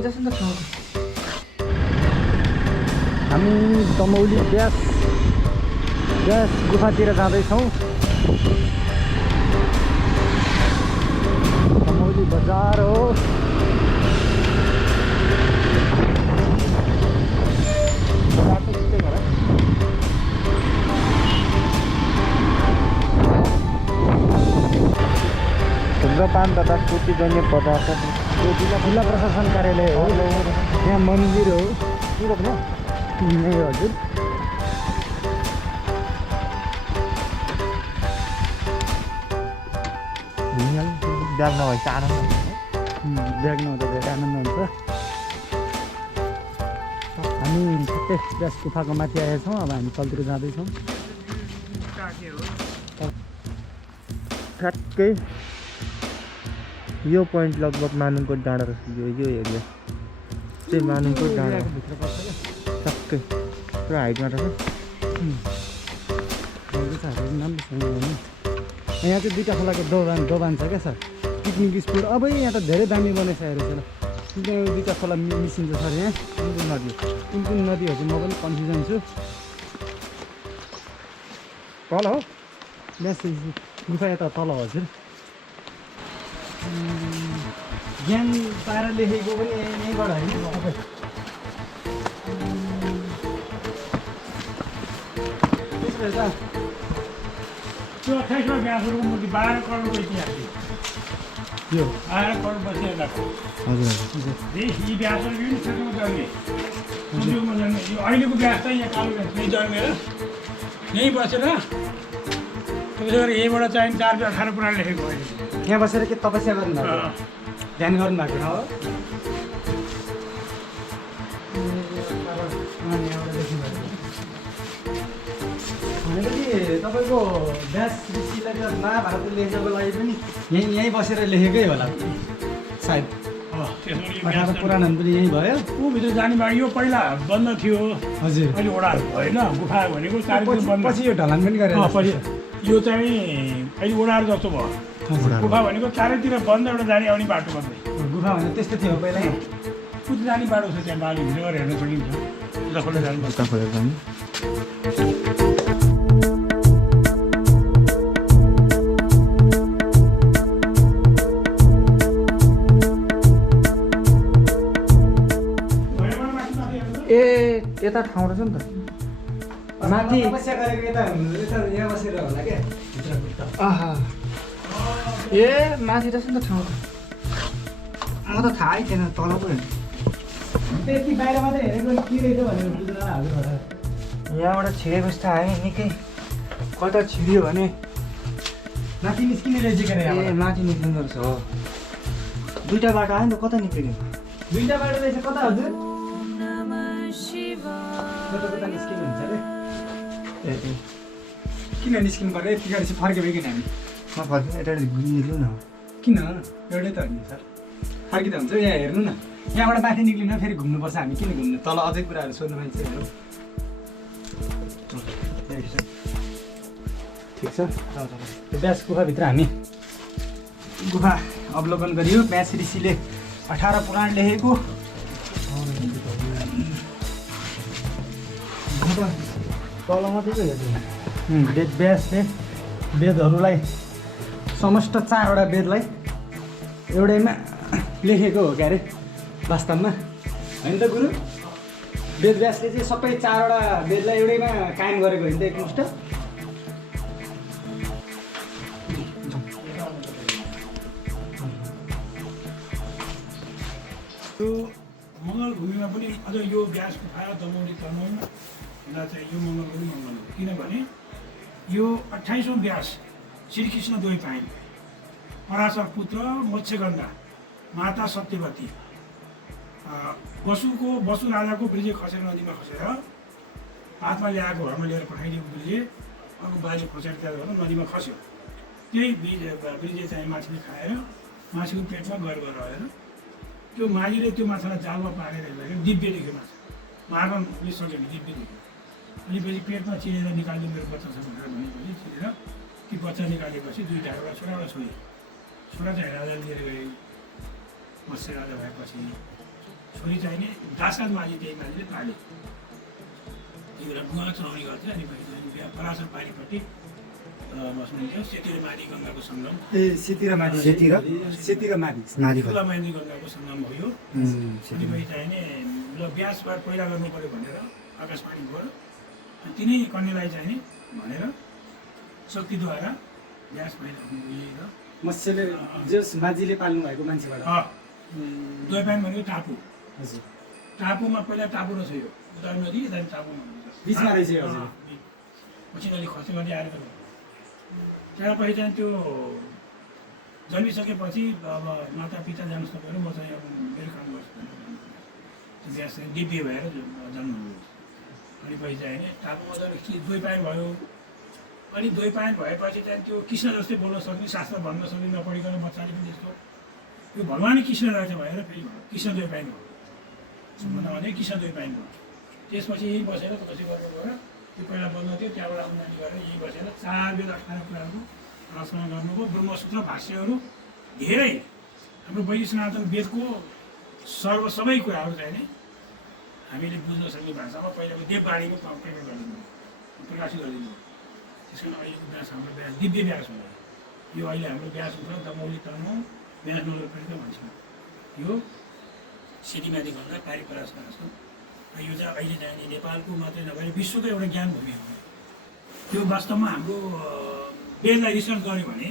माथि रहेछ नि त ठाउँ। हामी दमौली ब्यास गुफातिर जाँदैछौँ। दमौली बजार हो। धुम्रपान तथा सूचीजन्य पदार्थ जिल्ला प्रशासन कार्यालय हो। यहाँ मन्दिर हो। यही हजुर। ब्याग नभए चाहिँ आनन्द ब्याग नहुँदा धेरै आनन्द हुन्छ। हामी ठ्याक्कै ब्यास गुफाको माथि आएका छौँ। अब हामी तलतिर जाँदैछौँ। ठ्याक्कै यो पोइन्ट लगभग मानुङकोट डाँडा रहेछ। यो एरिया चाहिँ मानुङकोट डाँडा ठ्याक्कै पुरा हाइटमा रहेछ। यहाँ चाहिँ दुईवटा खोलाको दोबान छ क्या सर, पिकनिक स्पोट। अब यहाँ त धेरै दामी बनाइसकेको रहेछ। त्यहाँ दुईवटा खोला मिसिन्छ सर। यहाँ कुन कुन नदी हो चाहिँ म पनि कन्फ्युजन छु। तल हो ब्यास गुफा यता तल हजुर। ज्ञान पाएर लेखेको पनि यहीँबाट होइन सबै। त्यसो भए त त्यो 28 ब्यासको मूर्ति 12 करोडको इतिहास यो 12 करोड बसेको हजुर यी ब्यासहरू विभिन्न क्षेत्रमा जन्मे उद्योगमा जन्मे। यो अहिलेको ब्यास चाहिँ यहाँ कालो ब्यास यहीँ जन्मेर यहीँ बसेर त्यसो गरी यहीँबाट चाहिँ 418 पुराण लेखेको अहिले यहाँ बसेर के तपस्या गर्नुभएको, ध्यान गर्नुभएको हो। भनेपछि तपाईँको व्यास ऋषिलाई त महाभारत लेख्नको लागि पनि यहीँ बसेर लेखेकै होला सायद। अठार पुराणहरू पनि यहीँ भयो। भित्र जाने बाटो यो पहिला बन्द थियो। हजुर अहिले ओडाहरू भयो होइन। गुफा भनेको चारैतिर बन्द। पछि यो ढलान पनि गरेर पछि यो चाहिँ अहिले ओडाहरू जस्तो भयो। गुफा भनेको चारैतिर बन्द, एउटा जाने आउने बाटो मात्रै। गुफा भने त्यस्तो थियो पहिला। कुन जाने बाटो छ त्यहाँ बाली भित्र गएर हेर्न सकिन्छ। उता खोलेर जानु उता खोलेर जानु। ए यता ठाउँ रहेछ नि त माथि। तपस्या गरेको यता यहाँ बसेर होला क्या भित्र। आहा ए माथि रहेछ नि त ठाउँ त। म त थाहै थिएन तल पो हेर्नु। त्यति बाहिर मात्रै हेरेको के रहेछ भनेर बुझ्न हाल्नु। यहाँबाट छिरेपछि त हामी निकै कता छिरियो भने माथि निस्किने रहेछ के अरे। ए माथि निस्किँदो रहेछ हो। दुईवटा बाटो आयो नि त, कता निस्किने? दुईवटा बाटो रहेछ। कता हजुर? कता निस्किनु हुन्छ अरे? ए किन निस्किनु पर्यो? यति गाडी चाहिँ फर्केको किन हामी? फर्किनु यता निक्ल्यौँ न। किन एउटै त हो नि सर। फर्किँदा हुन्छ। यहाँ हेर्नु न, यहाँबाट माथि निक्लिनु फेरि घुम्नुपर्छ हामी। किन घुम्नु? तल अझै कुराहरू सोध्नु पाइन्छ। हेरौँ ठिक छ। व्यास गुफाभित्र हामी गुफा अवलोकन गरियो। व्यास ऋषिले 18 पुराण लेखेको। तल मात्रै पो हेर्नु। वेद व्यासले वेदहरूलाई समस्त 4वटा वेदलाई एउटैमा लेखेको हो क्या अरे वास्तवमा, होइन त गुरु? वेद व्यासले चाहिँ सबै 4वटा वेदलाई एउटैमा कायम गरेको होइन त एकमुष्ट। यो मङ्गल भूमिमा पनि अझ यो व्यास गुफा दमौली तनहुँमा हुँदा चाहिँ यो मङ्गल पनि मङ्गल हो। किनभने यो 28औँ व्यास श्रीकृष्ण द्वैपायन, पराशर पुत्र मत्स्यगन्धा, माता सत्यवती, वसु राजाको ब्रिजे खसेर नदीमा खसेर हातमा ल्याएको घरमा लिएर पठाइदिएको ब्रिजे अर्को बाजे खसेर त्यहाँ नदीमा खस्यो। त्यही ब्रिजे चाहिँ माछीले खाएर माछीको पेटमा गर्भ रहेर त्यो माझीले त्यो माछालाई जालमा पारेर हेर्दाखेरि दिव्य देख्यो। माछा मार्न सक्यो भने दिव्य देख्यो। अनि फेरि पेटमा चिरेर निकाल्यो मेरो बच्चा छ भनेर भनेपछि चिरेर ती बच्चा निकालेपछि दुईवटा, एउटा छोरा एउटा छोरी। छोरा चाहिँ राजाले लिएर गए। मत्स्य राजा भएपछि छोरी चाहिने दासकाल माझी त्यही माझीले पाले त्यही बेला गुवा चलाउने गर्थ्यो अनि बिहा पराशर पारीपट्टि बस्नुहुन्थ्यो सेतिर माथि गङ्गाको सङ्गम ए सेतिर माथि सेतिर माथि ठुला माथि गङ्गाको सङ्गम हो यो अनि पछि चाहिने ल ब्यासबाट पहिला गर्नु पऱ्यो भनेर आकाशवाणी गयो अनि तिनै कन्यालाई चाहिने भनेर शक्तिद्वारा ब्यास पहिला हुनु मत्स्यले जस माझीले पाल्नु भएको मान्छेबाट द्वैपायन भनेको टापु हजुर टापुमा पहिला टापु रहेछ यो उता नदी यता टापुमा बिचमा रहेछ यो हजुर पछि नदी खसी नदी आएर त्यहाँ पहिचान त्यो जन्मिसकेपछि अब माता पिता जानुहोस् तपाईँहरू म चाहिँ अब मेरो काम गर्छु ब्यास दिव्य भएर जन्म अनि पहिचान टापुमा जाने द्वैपायन भयो अनि द्वैपायन भएपछि चाहिँ त्यो कृष्ण जस्तै बोल्न सक्ने शास्त्र भन्न सक्ने नपढिकन बच्चाले पनि त्यस्तो यो भगवानै कृष्ण रहेछ भनेर फेरि कृष्ण द्वैपायन भयो सम्बन्धमा चाहिँ कृष्ण द्वैपायन भयो त्यसपछि यहीँ बसेर पछि गर्नु गएर त्यो पहिला बन्द थियो त्यहाँबाट उन्नति गरेर यहीँ बसेर 4 वेद 18 कुराहरू रचना गर्नुभयो ब्रह्मसूत्र भाष्यहरू धेरै हाम्रो वैदिक सनातन वेदको सबै कुराहरू चाहिँ नि हामीले बुझ्न सक्ने भाषामा पहिलाको देववाणीमा प्रकट गरिदिनु प्रकाशित गरिदिनु त्यस कारण अहिलेको व्यास हाम्रो व्यास दिव्य व्यास हो यो अहिले हाम्रो व्यास हुन्छ दमौली तर्नु व्यास नगरपालिका भन्छौँ यो सिटीमाथि गङ्गा पारी परास गर्छौँ यो चाहिँ अहिले चाहिँ नेपालको मात्रै नभएर विश्वको एउटा ज्ञान भूमि हो त्यो वास्तवमा हाम्रो वेदलाई रिसर्च गऱ्यो भने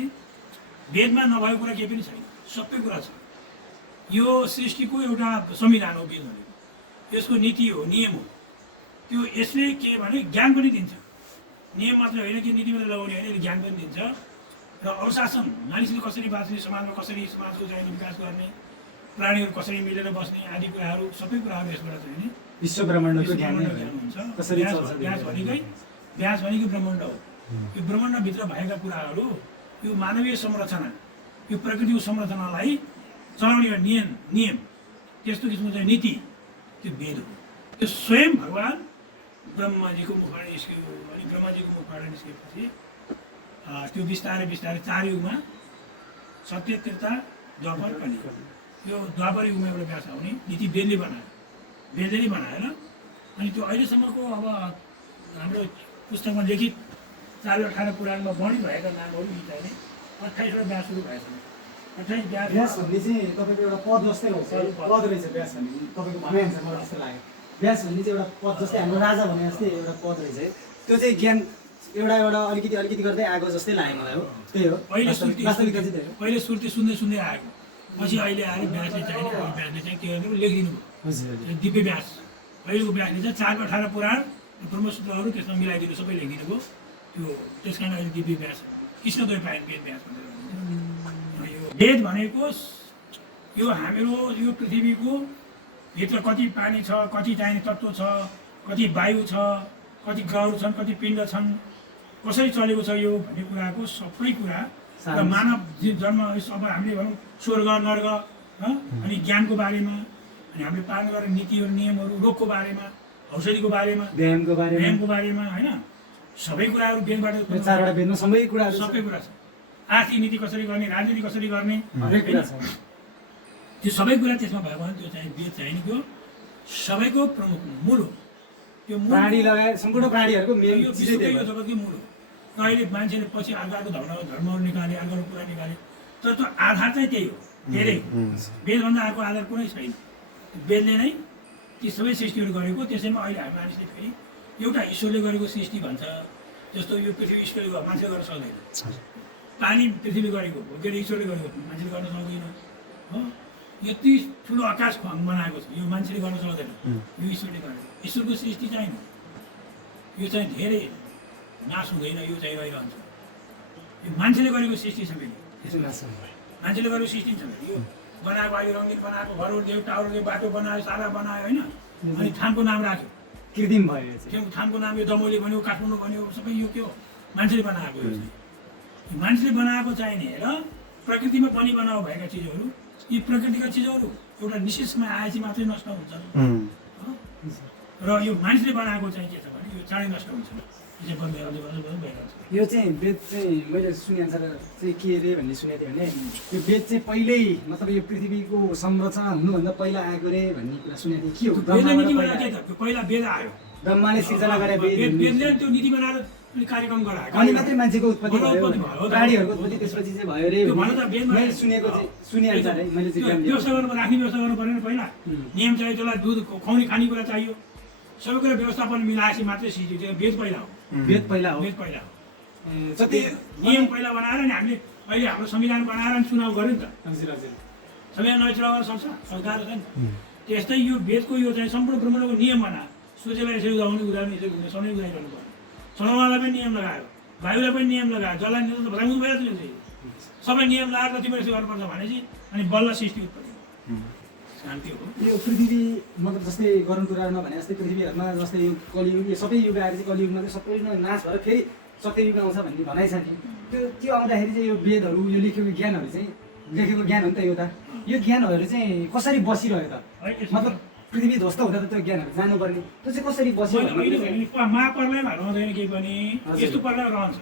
वेदमा नभएको कुरा केही पनि छैन सबै कुरा छ यो सृष्टिको एउटा संविधान हो वेद भनेको यसको नीति हो नियम हो त्यो यसले के भने ज्ञान पनि दिन्छ नियम मात्र होइन कि नीति मात्र लगाउने होइन यसले ज्ञान पनि दिन्छ र अनुशासन मानिसले कसरी बाँच्ने समाजमा कसरी समाजको चाहिँ विकास गर्ने प्राणीहरू कसरी मिलेर बस्ने आदि कुराहरू सबै कुराहरू यसबाट चाहिँ नि विश्व ब्रह्माण्डको ज्ञान हुन्छ कसरी व्यास भनेकै ब्रह्माण्ड हो यो ब्रह्माण्डभित्र भएका कुराहरू यो मानवीय संरचना यो प्रकृतिको संरचनालाई चलाउने नियम त्यस्तो किसिमको चाहिँ नीति त्यो वेद हो त्यो स्वयं भगवान् ब्रह्माजीको मुखबाट निस्क्यो अनि ब्रह्माजीको मुखबाट निस्केपछि त्यो बिस्तारै 4 युगमा सत्य त्रेता द्वापर कलि यो द्वापर युगमा एउटा व्यास आउने नीति वेदले नै बनाएर अनि त्यो अहिलेसम्मको अब हाम्रो पुस्तकमा लिखित 418 पुराणमा वर्णित भएका नामहरू यी चाहिँ 28वटा व्यासहरू भएछन् 28 व्यास भन्ने चाहिँ तपाईँको एउटा पद जस्तै हो पद रहेछ व्यास भन्ने तपाईँको भनाइअनुसार मलाई जस्तो लाग्यो व्यास भन्ने चाहिँ एउटा पद जस्तै हाम्रो राजा भने जस्तै एउटा पद रहेछ है त्यो चाहिँ ज्ञान एउटा अलिकति गर्दै आएको जस्तै लाग्यो मलाई हो त्यही हो पहिले सुर्ती सुन्दै आएको पछि अहिले आएर व्यासले चाहिने व्यासले चाहिँ के गर्नु लेखिदिनु भयो दिव्य व्यास अहिलेको व्यासले चाहिँ 418 पुराण ब्रह्मसूत्रहरू त्यसमा मिलाइदिनु सबै लेखिदिनु भयो त्यो त्यस कारण अहिले दिव्य व्यास कृष्ण द्वैपायन वेद व्यास भनेर यो वेद भनेको यो हाम्रो यो पृथ्वीको भित्र कति पानी छ कति चाहिने तत्त्व छ कति वायु छ कति ग्रहहरू छन् कति पिण्ड छन् कसरी चलेको छ यो भन्ने कुराको सबै कुरा र मानव जन्म अब हामीले भनौँ स्वर्ग नर्ग अनि ज्ञानको बारेमा अनि हामीले पालन गर्ने नीतिहरू नियमहरू रोगको बारेमा औषधिको बारेमा व्यायामको बारेमा होइन सबै कुराहरू वेदबाट 4वटा वेदमा सबै कुरा छ आर्थिक नीति कसरी गर्ने राजनीति कसरी गर्ने हरेक कुरा छ त्यो सबै कुरा त्यसमा भएको भने त्यो चाहिँ वेद चाहिँ त्यो सबैको प्रमुख मूल हो त्यो प्राणी लगायत सम्पूर्ण प्राणीहरूको मेन यो विश्वकै जगतकै मूल हो अहिले मान्छेले पछि अर्काको धर्महरू निकाले अर्काको कुरा निकाले तर त्यो आधार चाहिँ त्यही हो धेरै वेदभन्दा अर्को आधार कुनै छैन वेदले नै ती सबै सृष्टिहरू गरेको त्यसैमा अहिले हामी मानिसले फेरि एउटा ईश्वरले गरेको सृष्टि भन्छ जस्तो यो पृथ्वी ईश्वरले मान्छेले गर्न सक्दैन पानी पृथ्वीले गरेको हो के अरे ईश्वरले गरेको मान्छेले गर्न सक्दैन हो यति ठुलो आकाश बनाएको छ यो मान्छेले गर्न सक्दैन यो ईश्वरले गरेको ईश्वरको सृष्टि चाहिँ यो चाहिँ धेरै नाश हुँदैन यो चाहिँ रहिरहन्छ यो मान्छेले गरेको सृष्टि छ फेरि मान्छेले गरेको सृष्टि छ यो बनाएको अहिले रङ्गीन बनाएको घरहरू दियो टावर दियो बाटो बनायो सारा बनायो होइन अनि ठाउँको नाम राख्यो कृत्रिम भयो त्यो ठाउँको नाम यो दमौली भन्यो काठमाडौँ भन्यो सबै यो के हो मान्छेले बनाएको यो चाहिँ मान्छेले बनाएको चाहिने र प्रकृतिमा पनि बनाएको भएका चिजहरू यी प्रकृतिका चिजहरू एउटा निश्चितमा आएपछि मात्रै नष्ट हुन्छ र यो मान्छेले बनाएको चाहिँ के छ भने यो चाँडै नष्ट हुन्छ चाहिँ बन्दै अझै भइरहन्छ। यो चाहिँ बेद चाहिँ मैले सुनेअनुसार चाहिँ के अरे भन्ने सुनेको थिएँ भने यो बेद चाहिँ पहिल्यै मतलब यो पृथ्वीको संरचना हुनुभन्दा पहिला आएको रे भन्ने कुरा सुनेको थिएँ। के हो बेदले नीति बनाएर के त पहिला बेद आयो, ब्रह्माले सिर्जना गरे बेदले त्यो नीति बनाएर कार्यक्रम गरायो, अनि मात्रै मान्छेको उत्पत्ति भयो, प्राणीहरूको उत्पत्ति त्यसपछि चाहिँ भयो रे मैले सुनेको चाहिँ सुनेअनुसार है मैले चाहिँ व्यवस्था गर्नु राख्ने व्यवस्था गर्नु पऱ्यो नि पहिला नियम चाहियो, त्यसलाई दुध खुवाउने खानेकुरा चाहियो, सबै कुरा व्यवस्थापन मिलाएपछि मात्रै सिद्धियो। त्यो बेद पहिला हो, वेद पहिला हो। बेद पहिला हो। जति नियम पहिला बनाएर नि हामीले अहिले हाम्रो संविधान बनाएर नि चुनाव गऱ्यो नि त। हजुर हजुर संविधान नयाँ चुनाव गर्न सक्छ, सरकार छ नि। त्यस्तै यो बेदको यो चाहिँ सम्पूर्ण ब्रह्माण्डको नियम बना, सूर्यलाई यसरी उदाउने यसरी हुने सधैँ उदाइरहनु पर्यो। चन्द्रमालाई पनि नियम लगायो, वायुलाई पनि नियम लगायो, जसलाई नियम त भइहाल्छ नि चाहिँ सबै नियम लगाएर जति बेला गर्नुपर्छ भनेपछि अनि बल्ल सृष्टि उत्पत्ति शान्ति हो। यो पृथ्वी मतलब जस्तै गरुड पुराणमा भने जस्तै पृथ्वीहरूमा जस्तै यो कलियुग यो सबै युग आएर चाहिँ कलियुगमा चाहिँ सबै नाश भएर फेरि सत्ययुग आउँछ भन्ने भनाइ छ नि। त्यो आउँदाखेरि चाहिँ यो वेदहरू यो लेखेको ज्ञानहरू चाहिँ लेखेको ज्ञान हो नि त यो त। यो ज्ञानहरू चाहिँ कसरी बसिरह्यो त? मतलब पृथ्वी ध्वस्त हुँदा त त्यो ज्ञानहरू जानुपर्ने, त्यो चाहिँ कसरी बस्यो? महाप्रलयमा रहँदैन केही पनि, यस्तो प्रलय रहन्छ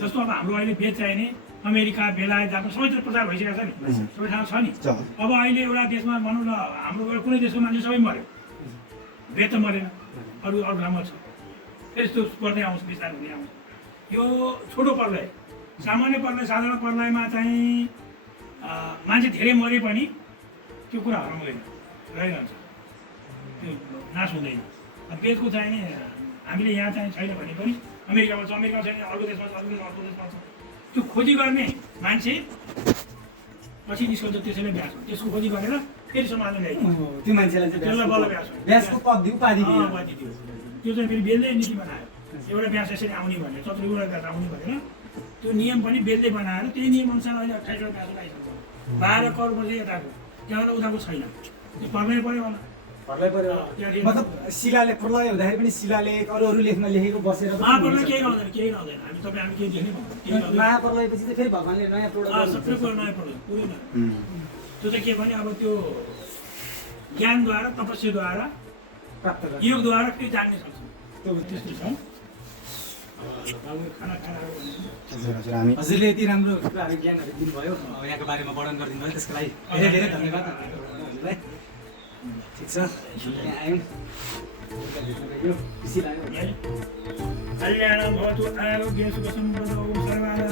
जस्तो अब हाम्रो अहिले बेद चाहिने अमेरिका बेलायत जापान सबैतिर प्रचार भइसकेको छ नि, सबै ठाउँ छ नि। अब अहिले एउटा देशमा भनौँ न हाम्रो कुनै देशको मान्छे सबै मऱ्यो, बेद त मरेन, अरू ठाउँमा छ, फेरि यस्तो पर्दै आउँछ, विस्तार हुँदै आउँछ। यो छोटो प्रलय, सामान्य प्रलय साधारण प्रलयमा चाहिँ मान्छे धेरै मरे पनि त्यो कुरा हराउँदैन, रहिरहन्छ, त्यो नाश हुँदैन। बेदको चाहिने हामीले यहाँ चाहिँ छैन भने पनि अमेरिकामा छ, अमेरिकामा छैन अर्को देशमा छ, अर्को देशमा छ। त्यो खोजी गर्ने मान्छे पछि निस्कन्छ, त्यसैले भ्यास हो। त्यसको खोजी गरेर फेरि समाजमा ल्याइदिन्छ, त्यो मान्छेलाई चाहिँ त्यसलाई बल्ल भ्यास हो, व्यासको उपाधि दियो। त्यो चाहिँ फेरि बेदले नीति बनायो, एउटा भ्यास यसरी आउने भनेर, 17 भ्यास आउने भनेर त्यो नियम पनि बेदले बनाएर त्यही नियम अनुसार अहिले 28 भ्यास आइसक्छ। 12 करोड वर्ष यताको त्यहाँबाट उताको छैन, त्यो पर्नै पऱ्यो होला। मतलब शिलाले प्रलय हुँदाखेरि पनि शिलालेख अरू लेखमा लेखेको बसेर महाप्रलय केही रहँदैन, केही रहँदैन। हामी तपाईँ हामी केही देख्नै पाउँदैन। महाप्रलयपछि चाहिँ फेरि भगवान्ले नयाँ प्रोडक्ट सबै कुरो नयाँ प्रलय पुरै नयाँ। त्यो चाहिँ के भने अब त्यो ज्ञानद्वारा तपस्याद्वारा प्राप्त गर्छ, योगद्वारा फेरि जान्ने सक्छ। त्यो त्यस्तो छ। खाना हजुर हजुर हामी हजुरले यति राम्रो कुराहरू ज्ञानहरू दिनुभयो, यहाँको बारेमा वर्णन गरिदिनु भयो, त्यसको लागि धेरै धेरै धन्यवाद हजुरलाई। ठिक छ, यहाँ आयौँ, खुसी लाग्यो। कल्याणं भवतु आरोग्य सुख सम्पद ओम सर्वानां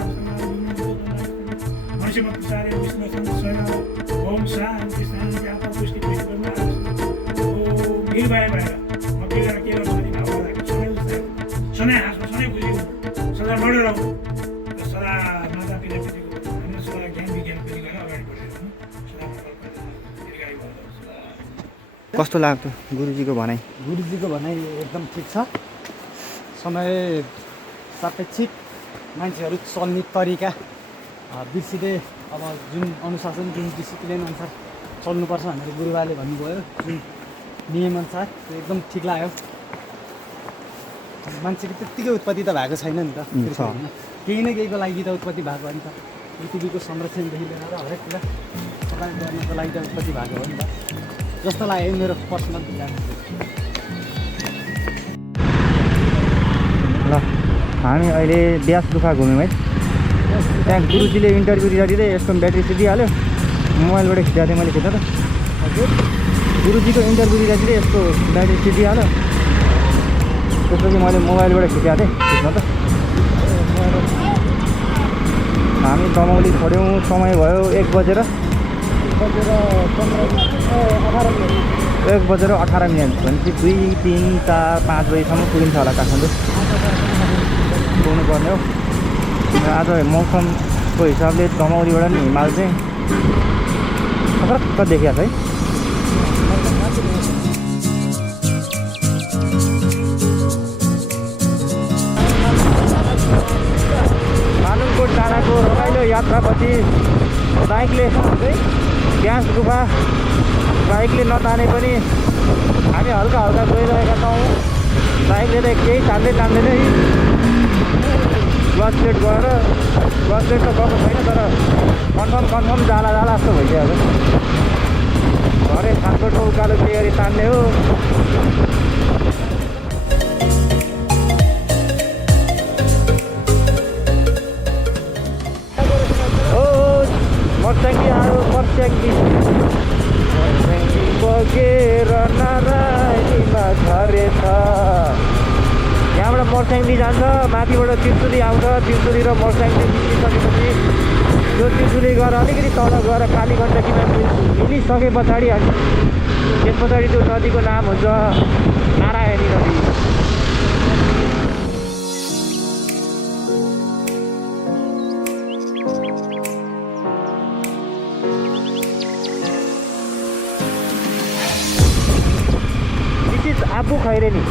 ओम शान्ति शान्ति आपा पुष्टि पुष्टि ओम निर्भय भएर म के गरेर भने भाव राख्छु, सधैँ हाँस्नु, सधैँ खुसी हुनु, सदा बढेर आउनु, सदा माता पिताप्रतिको होइन, सदा ज्ञान विज्ञानप्रति गरेर अगाडि बढेर सदा कस्तो लाग्यो गुरुजीको भनाइ? गुरुजीको भनाइ एकदम ठिक छ। समय सापेक्षिक मान्छेहरू चल्ने तरिका बिर्सिँदै अब जुन अनुशासन जुन डिसिप्लिन अनुसार चल्नुपर्छ भनेर गुरुबाले भन्नुभयो, जुन नियमअनुसार त्यो एकदम ठिक लाग्यो। मान्छेको त्यत्तिकै उत्पत्ति त भएको छैन नि त, केही न केहीको लागि त उत्पत्ति भएको हो नि त। पृथ्वीको संरक्षणदेखि लिएर हरेक कुरा प्रदान गर्नको लागि त उत्पत्ति भएको हो नि त, जस्तो लाग्यो मेरो पर्सनल विचार। ल हामी अहिले ब्यास गुफा घुम्यौँ है। त्यहाँ गुरुजीले इन्टरभ्यू दिँदा यसको ब्याट्री सिद्धिहाल्यो, मोबाइलबाट खिचाएको थिएँ मैले, खिच्न त हजुर। गुरुजीको इन्टरभ्यू दिँदा यसको ब्याट्री सिद्धिहाल्यो, त्यसपछि मैले मोबाइलबाट खिचाएको थिएँ, खिच्न त। हामी दमौली छोड्यौँ, समय भयो 1 बजेर 18 मिनट भनेपछि 2, 3, 4, 5 बजीसम्म पुगिन्छ होला काठमाडौँ पुग्नुपर्ने हो। आज मौसमको हिसाबले दमौलीबाट नि हिमाल चाहिँ फरक देखिएको छ है। मालुङकोट डाँडाको रमाइलो यात्रापछि बाइकले ग्यास गुफा बाइकले नताने पनि हामी हल्का हल्का गइरहेका छौँ। बाइकले त केही तान्दै क्लच प्लेट गरेर, क्लच प्लेट त गएको छैन तर कन्फर्म जाला जस्तो भइसक्यो। घरै छानकोटको उकालो के गरी तान्ने हो। मर्स्याङ्गी आयो मर्स्याङ्गी बगेर नारायणीमा झरेछ। यहाँबाट मर्स्याङ्गी जान्छ, माथिबाट त्रिशुली आउँछ। त्रिशुली र मर्स्याङ्गी मिलिसकेपछि त्यो त्रिशुली गएर अलिकति तल गएर कालीगण्डकीमा मिलिसके पछाडि अनि त्यस पछाडि त्यो नदीको नाम हुन्छ नारायणी नदी। आबु खैरेनी।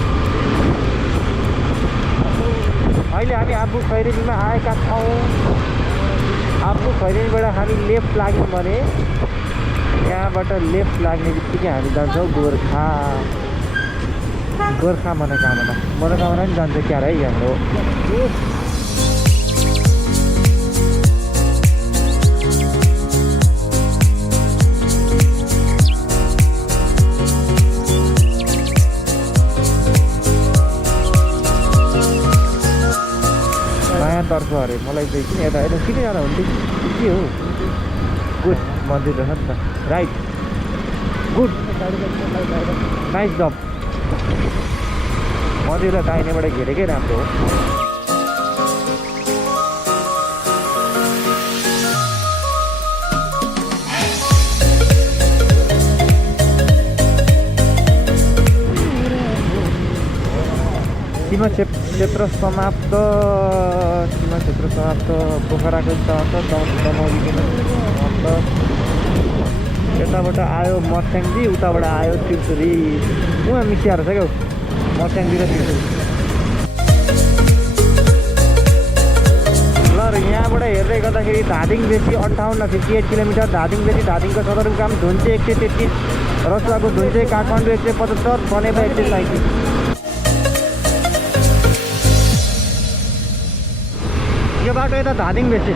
अहिले हामी आबु खैरेनीमा आएका छौँ। आबु खैरेनीबाट हामी लेफ्ट लाग्यौँ भने यहाँबाट लेफ्ट लाग्ने बित्तिकै हामी जान्छौँ गोर्खा। गोर्खा मनोकामना पनि जान्छ क्या है हाम्रो। तर्फ अरे मलाई चाहिँ किन यता यता किन जाँदा हुन्थ्यो के हो? गुड मन्दिर रहेछ नि त। राइट गुड नाइस जब। मन्दिरलाई दाहिनेबाट घेरेकै राम्रो हो। सीमा क्षेत्र समाप्त। सीमा क्षेत्र समाप्त। पोखराको समाप्त। दमौलीको समाप्त। यताबाट आयो मर्स्याङ्गी, उताबाट आयो त्रिशुली। उहाँ मिसिएर छ क्या मर्स्याङ्गी र त्रिशुली। ल र यहाँबाट हेर्दै गर्दाखेरि धादिङ बेसी 58 किलोमिटर। धादिङ बेसी धादिङको सदरमुकाम धुन्चे 133, रसुवाको धुन्चे, काठमाडौँ 175, बनेपा 137। यो बाटो यता धादिङ बेसी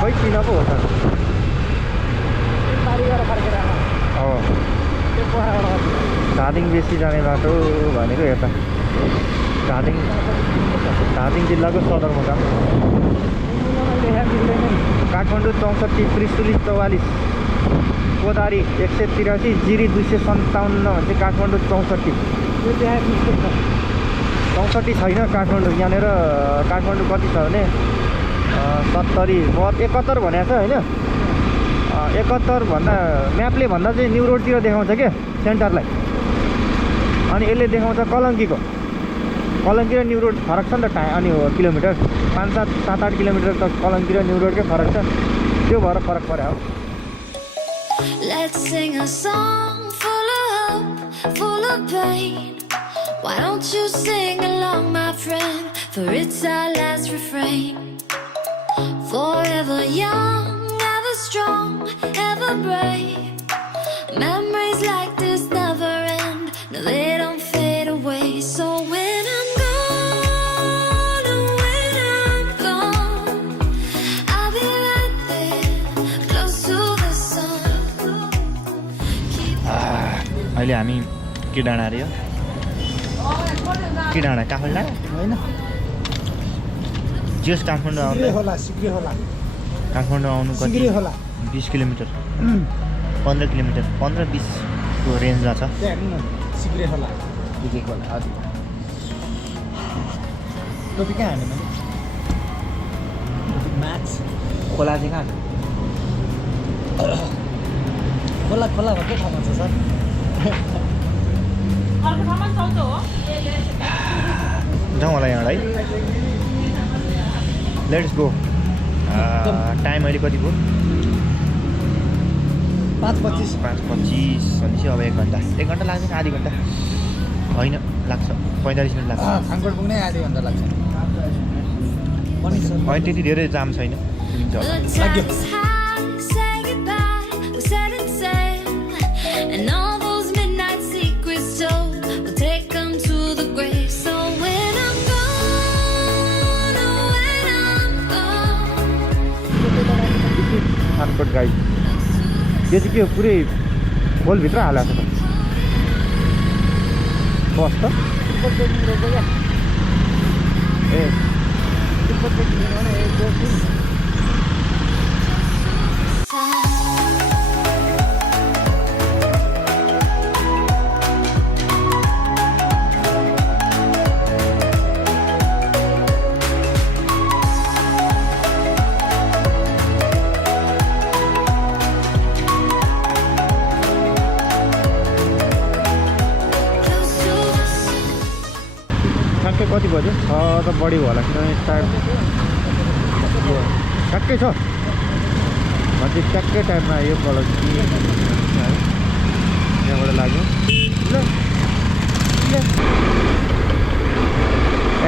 खै किन पो हो त। धादिङ बेसी जाने बाटो भनेको यता धादिङ जिल्लाको सदरमुकाम। काठमाडौँ 64, त्रिशुली 44, कोदारी 183, जिरी 257 भन्छ। काठमाडौँ 64 छैन काठमाडौँ। यहाँनिर काठमाडौँ कति छ भने 70 71 भनेको छ होइन। 71 भन्दा म्यापले भन्दा चाहिँ न्यु रोडतिर देखाउँछ क्या सेन्टरलाई। अनि यसले देखाउँछ कलङ्कीको। कलङ्की र न्यु रोड फरक छ नि त अनि किलोमिटर 5-7-8 किलोमिटर त कलङ्की र न्यु रोडकै फरक छ। त्यो भएर फरक पऱ्यो हो। Let's sing a song full of hope, full of pain. Why don't you sing along, my friend? For it's our last refrain. Forever young, ever strong, ever brave. Memories like this never end. No, they don't fade away. So when I'm gone, oh, when I'm gone, I'll be right there, close to the sun. अहिले हामी के डाँडा अरे हो? के डाँडा? काठमाडौँ होइन जस काठमाडौँ आउँदा काठमाडौँ आउनु कति? 20 किलोमिटर 15 किलोमिटर 15-20 को रेन्जमा छ। सिग्रे होला हजुर। टोपी कहाँ हाल्नु मैले? म्याच खोला चाहिँ कहाँ छ? खोला भएकै ठाउँमा छ सर। जाउँ होला यहाँबाट है। Let's go. टाइम अहिले कति भयो? 5:25 भनेपछि अब 1 घन्टा लाग्छ कि आधी घन्टा? होइन लाग्छ 45 मिनट लाग्छ। खाङकोट पुग्नै आधी घन्टा लाग्छ। होइन त्यति धेरै जाम छैन। The time's high, say goodbye, we said it said. And all those midnight secrets told, we'll take them to the grave. So when I'm gone, oh, when I'm gone. खानकोट गाई यो चाहिँ के हो? पुरै होलभित्र हालेको छ त बस त। ए कति बज्यो 6 त बढी भयो होला किनभने टाइम ठ्याक्कै छ मान्छे ट्याक्कै टाइममा आयो कलेज यहाँबाट लाग्यो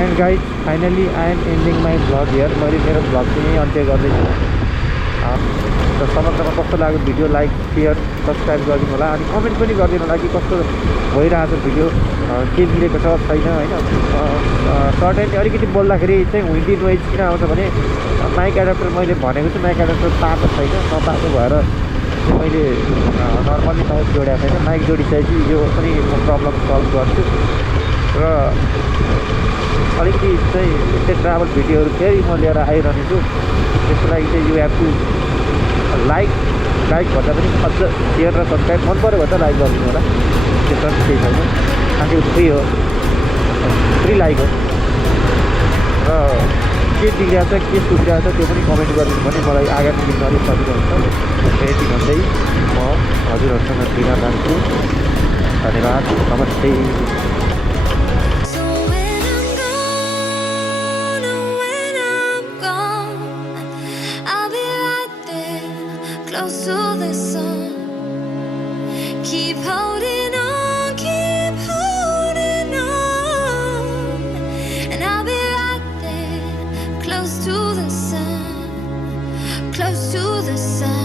and guys finally I am ending my vlog here मैले मेरो भ्लग पनि अन्त्य गर्दैछु र समाजमा कस्तो लाग्यो भिडियो लाइक सेयर सब्सक्राइब गरिदिनु होला अनि कमेन्ट पनि गरिदिनु होला कि कस्तो भइरहेको छ भिडियो के मिलेको छ छैन होइन सर्टेनली अलिकति बोल्दाखेरि चाहिँ विन्डी नोइज किन आउँछ भने माइक एडाप्टर मैले भनेको छु माइक एडाप्टर तातो छैन नतातो भएर मैले नर्मली माइक जोडेको छैन माइक जोडिसकेपछि यो पनि म प्रब्लम सल्भ गर्छु र अलिकति चाहिँ त्यो ट्राभल भिडियोहरू फेरि म लिएर आइरहनेछु त्यसको लागि चाहिँ यु हेभ टु लाइक भन्दा पनि अझ सेयर र सब्सक्राइब मन पऱ्यो भने त लाइक गरिदिनु होला त्यसमा केही छैन आखिर फ्री हो फ्री लाइक हो र के बिग्रिरहेको छ के सुधिरहेको छ त्यो पनि कमेन्ट गरिदिनु भने मलाई आगामी दिनमा अलिक सजिलो हुन्छ यति भन्दै म हजुरहरूसँग बिदा माग्छु धन्यवाद नमस्ते So when I'm gone, or when I'm gone, I'll be right there, close to the sun. Keep holding on, and I'll be right there, close to the sun, close to the sun.